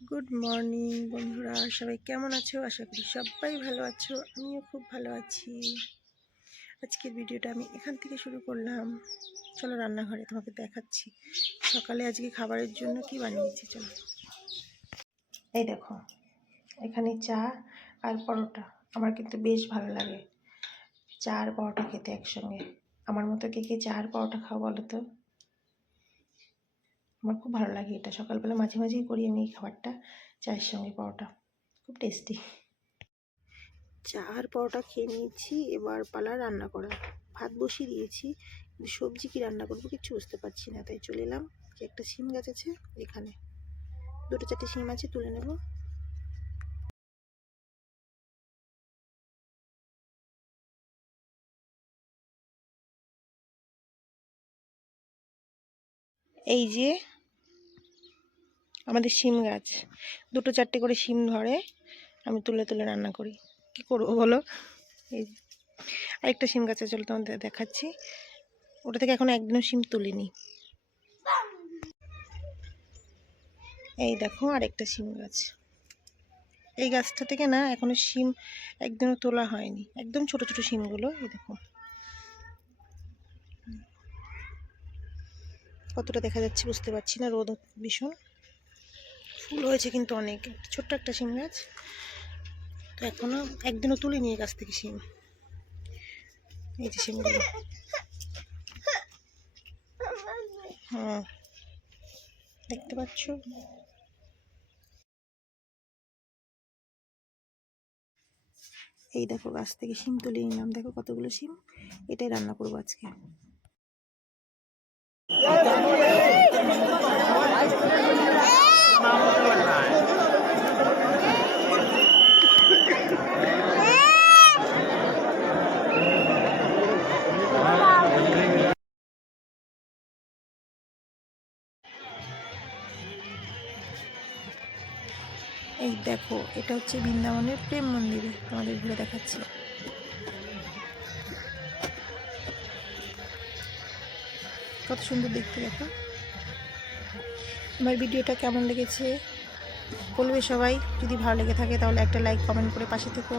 Good morning বন্ধুরা, সবাই কেমন আছো? আশা করি সবাই ভালো আছো। আমিও খুব ভালো আছি। আজকের ভিডিওটা আমি এখান থেকে শুরু করলাম। চলো রান্নাঘরে তোমাকে দেখাচ্ছি সকালে আজকে খাবারের জন্য কি বানিয়েছি। চলো, এই দেখো, এখানে চা আর পরোটা। আমার কিন্তু বেশ ভালো লাগে চা আর পরোটা খেতে একসঙ্গে। আমার মতো কে কে চা আর পরোটা খাও বলো তো? আমার খুব ভালো লাগে এটা। সকালবেলা মাঝে মাঝেই করি আমি এই খাবারটা, চায়ের সঙ্গে পরোটা, খুব টেস্টি। চা আর পরোটা খেয়ে নিয়েছি, এবার পালা রান্না করা। ভাত বসিয়ে দিয়েছি, কিন্তু সবজি কি রান্না করবো কিছু বুঝতে পারছি না, তাই চলে এলাম। একটা শিম গাছ আছে এখানে, দুটো চারটে শিম আছে, তুলে নেব। এই যে আমাদের শিম গাছ, দুটো চারটে করে শিম ধরে, আমি তুলে তুলে রান্না করি। কি করবো বলো? এই আরেকটা শিম গাছে, চলো তোমাদের দেখাচ্ছি। ওটা থেকে এখনো একদিনও শিম তুলিনি। এই দেখো আরেকটা শিম গাছ। এই গাছটা থেকে না এখনো শিম একদিনও তোলা হয়নি, একদম ছোট ছোট শিমগুলো। এই দেখো কতটা দেখা যাচ্ছে বুঝতে পারছি না, রোদ ভীষণ। ফুল হয়েছে কিন্তু অনেক, ছোট্ট একটা শিম গাছ, তো এখনো একদিনও তুলিনি এই গাছ থেকে শিম। এই যে শিমগুলো, হ্যাঁ দেখতে পাচ্ছ। এই দেখো গাছ থেকে শিম তুলে নিলাম, দেখো কতগুলো শিম। এটাই রান্না করবো আজকে। এই দেখো, এটা হচ্ছে বৃন্দাবনের প্রেম মন্দিরে, তোমাদের ঘুরে দেখাচ্ছি। কত সুন্দর দেখতে, দেখো। আমার ভিডিওটা কেমন লেগেছে বলবে সবাই। যদি ভালো লেগে থাকে তাহলে একটা লাইক কমেন্ট করে পাশে থেকো।